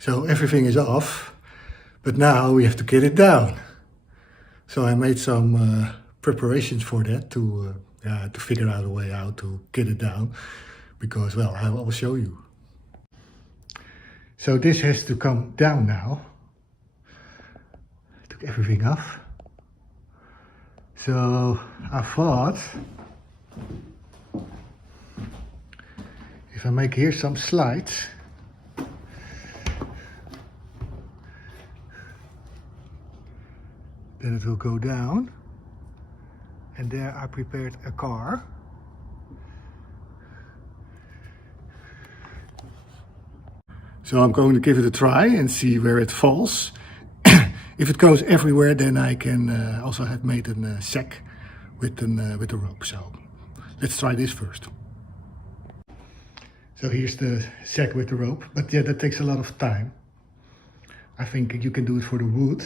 So everything is off, but now we have to get it down. So I made some preparations for that to figure out a way how to get it down, because, well, I will show you. So this has to come down now. I took everything off. So I thought, if I make here some slides, then it will go down. And there I prepared a car. So I'm going to give it a try and see where it falls. If it goes everywhere, then I can also have made a sack with a rope. So let's try this first. So here's the sack with the rope, but yeah, that takes a lot of time. I think you can do it for the wood,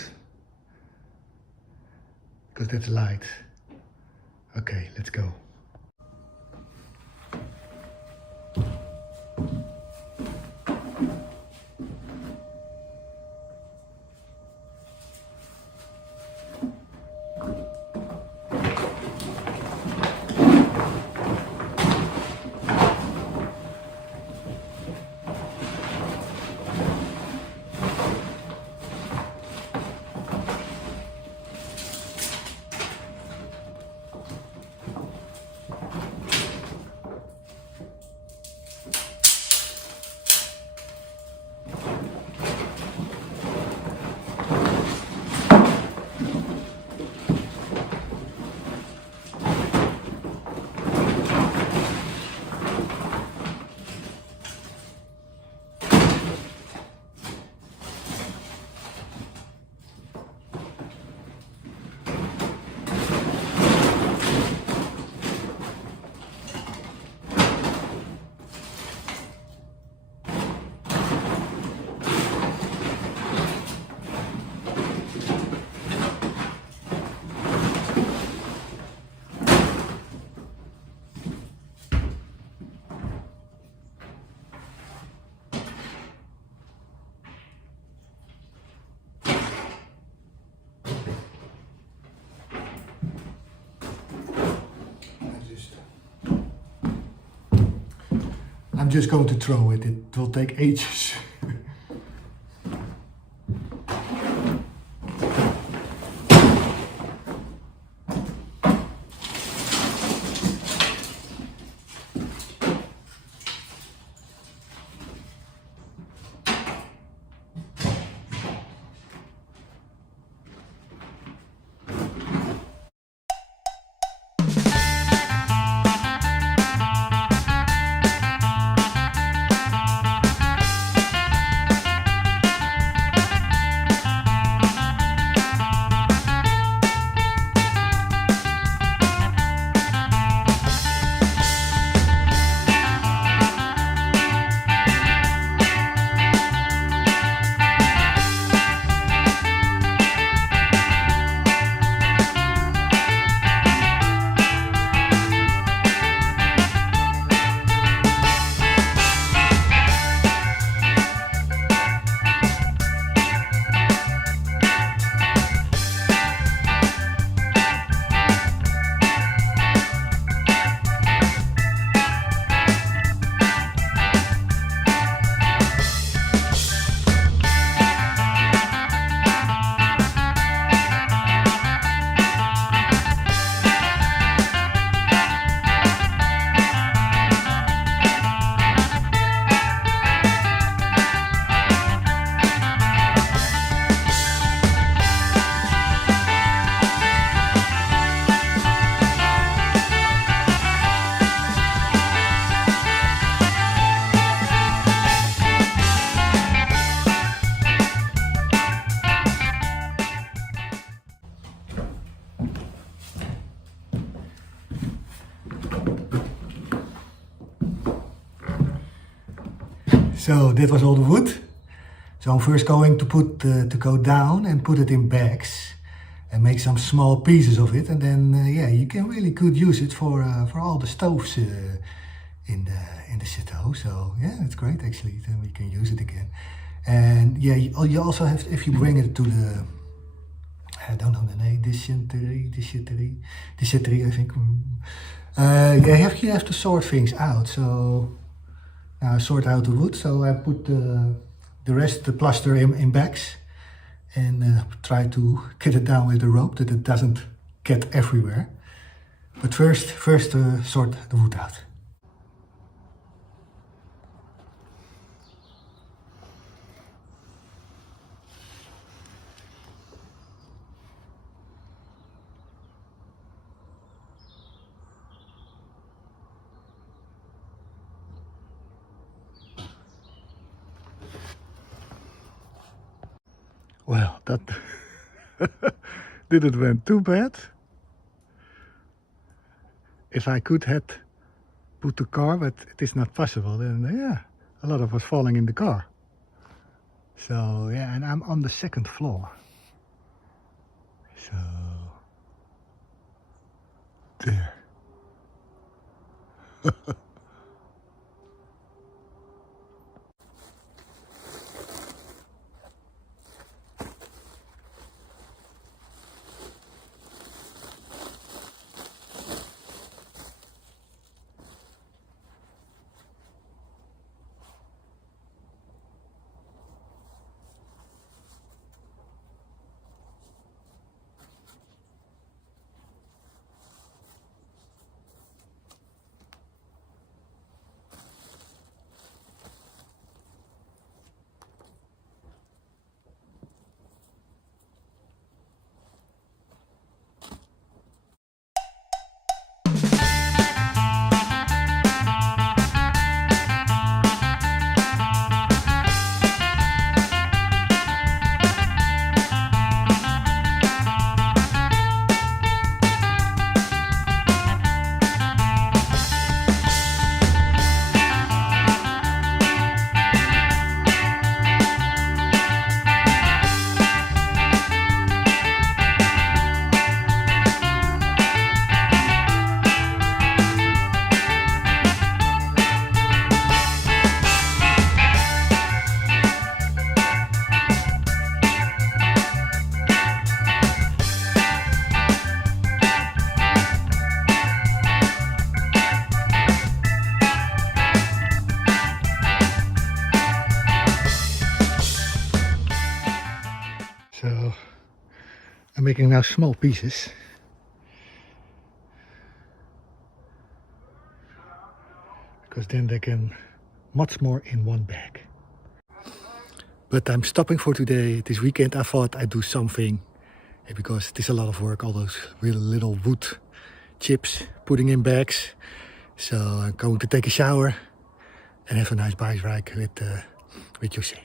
because that's light. Okay, let's go. I'm just going to throw it. It will take ages. So that was all the wood. So I'm first going to put to go down and put it in bags and make some small pieces of it, and then yeah, you can really could use it for all the stoves in the chateau. So yeah, it's great actually. Then we can use it again. And yeah, you also have, if you bring it to the, I don't know the name, dysentery, I think. You have to sort things out. So now I sort out the wood. So I put the rest, the plaster in bags, and try to get it down with the rope that it doesn't get everywhere. But first sort the wood out. Well, that didn't went too bad. If I could had put the car, but it is not possible, then yeah, a lot of was falling in the car. So yeah, and I'm on the second floor. So there. So I'm making now small pieces. Because then they can much more in one bag. But I'm stopping for today. This weekend I thought I'd do something, because it is a lot of work, all those really little wood chips putting in bags. So I'm going to take a shower and have a nice bike ride with Jose.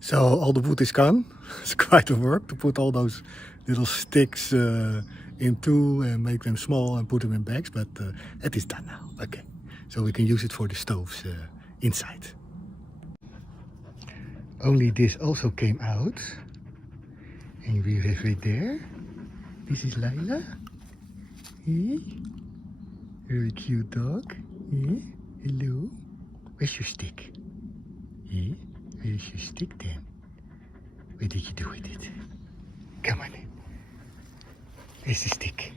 So all the wood is gone. It's quite a work to put all those little sticks into and make them small and put them in bags, but it is done now. Okay, so we can use it for the stoves inside. Only this also came out, and we have it there. This is Laya. Yeah. Very cute dog. Yeah. Hello. Where's your stick? Yeah. Where's your stick then? What did you do with it? Come on in. Where's the stick?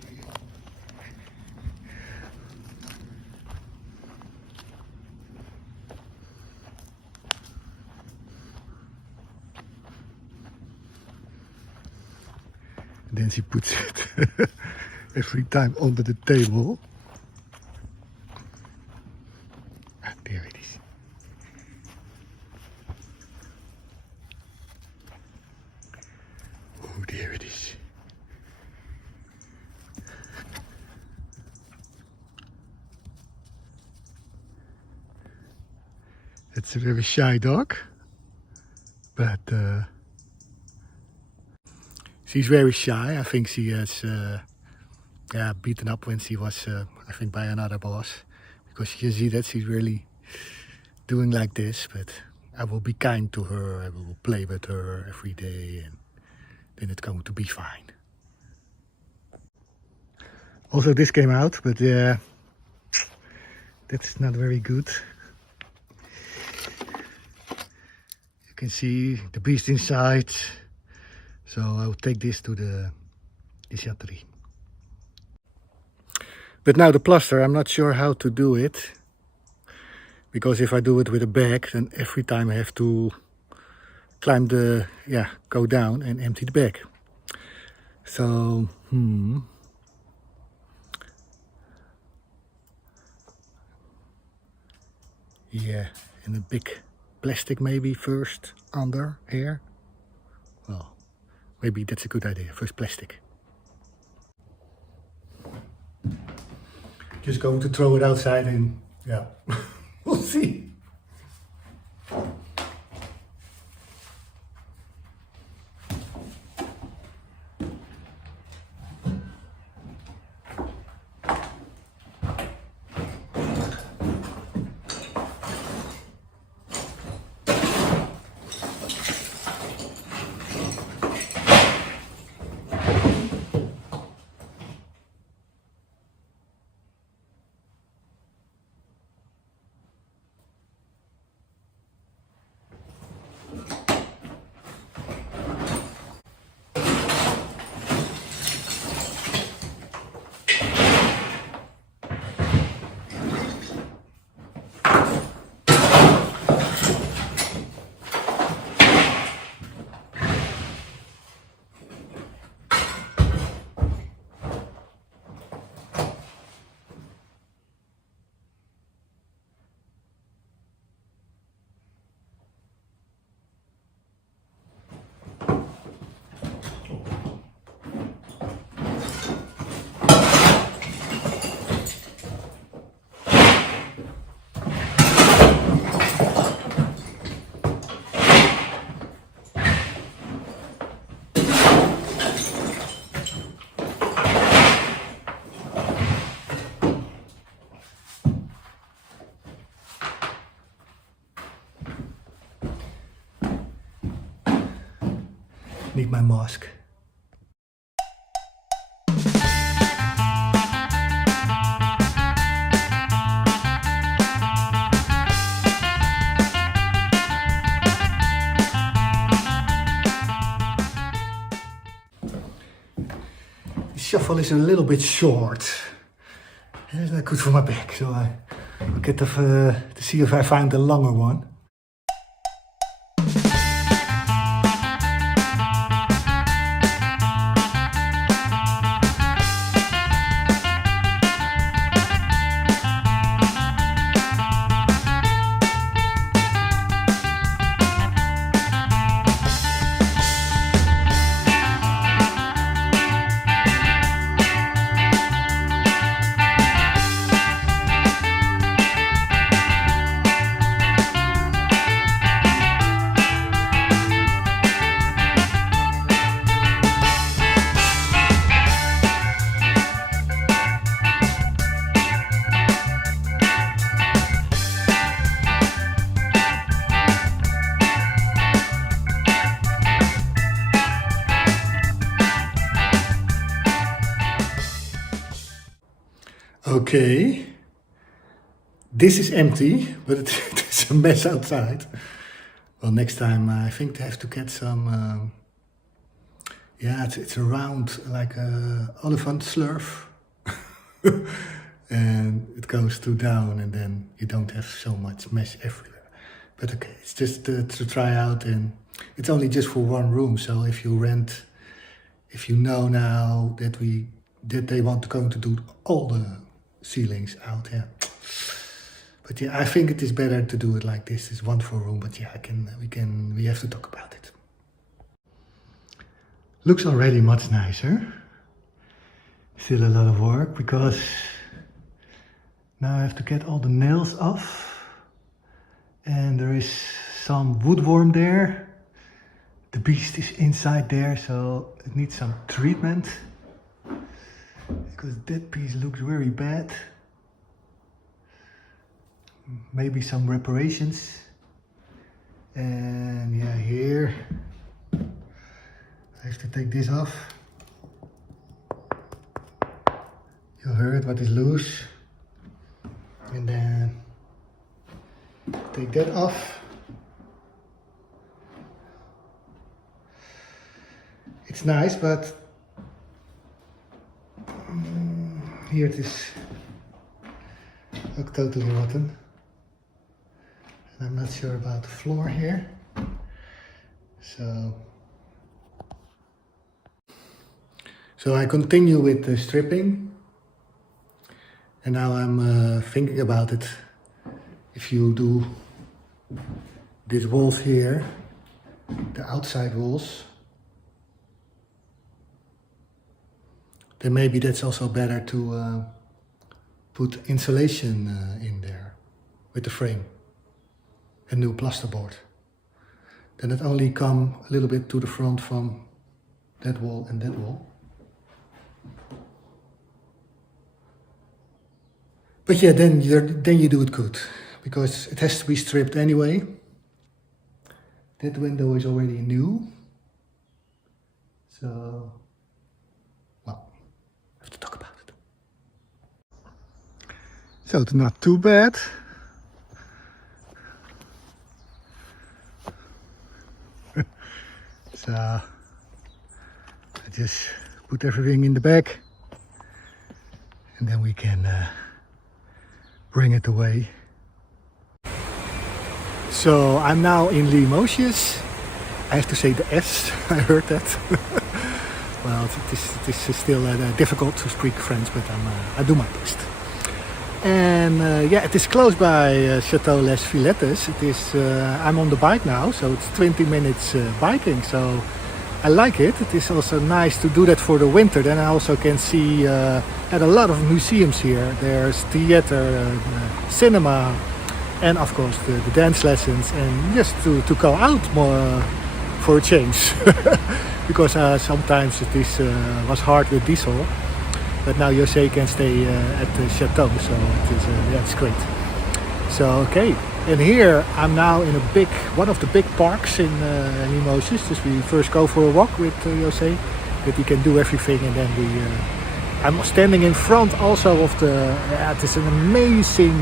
Then she puts it every time under the table. Ah, there it is. Oh, there it is. It's a very shy dog, but she's very shy. I think she has beaten up when she was, I think, by another boss, because you can see that she's really doing like this. But I will be kind to her. I will play with her every day, and then it's going to be fine. Also, this came out, but that's not very good. You can see the beast inside. So I will take this to the déchetterie. But now the plaster, I'm not sure how to do it. Because if I do it with a bag, then every time I have to climb the, go down and empty the bag. So, yeah, and a big plastic maybe first under here. Well, maybe that's a good idea, first plastic. Just going to throw it outside and yeah, we'll see. Need my mask. The shuffle is a little bit short. It's not good for my back, so I'll get to see if I find a longer one. Okay. This is empty, but it's a mess outside. Well, next time I think they have to get some, yeah, it's a round, like a elephant slurf. And it goes through down and then you don't have so much mess everywhere. But okay, it's just to try out, and it's only just for one room. So if you rent, if you know now that they want to go to do all the ceilings out, yeah. But yeah, I think it is better to do it like this. It's one for a room, but yeah, we have to talk about it. Looks already much nicer. Still a lot of work because now I have to get all the nails off, and there is some woodworm there. The beast is inside there, so it needs some treatment because that piece looks very bad. Maybe some reparations. And yeah, here I have to take this off. You heard what is loose. And then take that off. It's nice, but here it is totally rotten. And I'm not sure about the floor here. So I continue with the stripping. And now I'm thinking about it. If you do these walls here, the outside walls, then maybe that's also better to put insulation in there with the frame, a new plasterboard. Then it only come a little bit to the front from that wall and that wall. But yeah, then you do it good, because it has to be stripped anyway. That window is already new. So, well, I have to talk about it. So it's not too bad. So, I just put everything in the bag and then we can bring it away. So I'm now in Limosius. I have to say the S, I heard that. Well, it is still difficult to speak French, but I do my best. And yeah, it is close by Chateau Les Villettes. It is, I'm on the bike now, so it's 20 minutes biking, so I like it. It is also nice to do that for the winter. Then I also can see at a lot of museums here. There's theater, cinema, and of course the dance lessons, and just to go out more for a change. Because sometimes it was hard with diesel, but now Jose can stay at the chateau, so it's great. So okay, and here I'm now in one of the big parks in Limosius. Just we first go for a walk with Jose, that he can do everything, and then I'm standing in front also of it is an amazing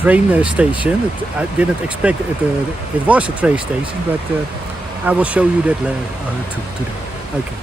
train station. I didn't expect it was a train station, but I will show you that today. Okay.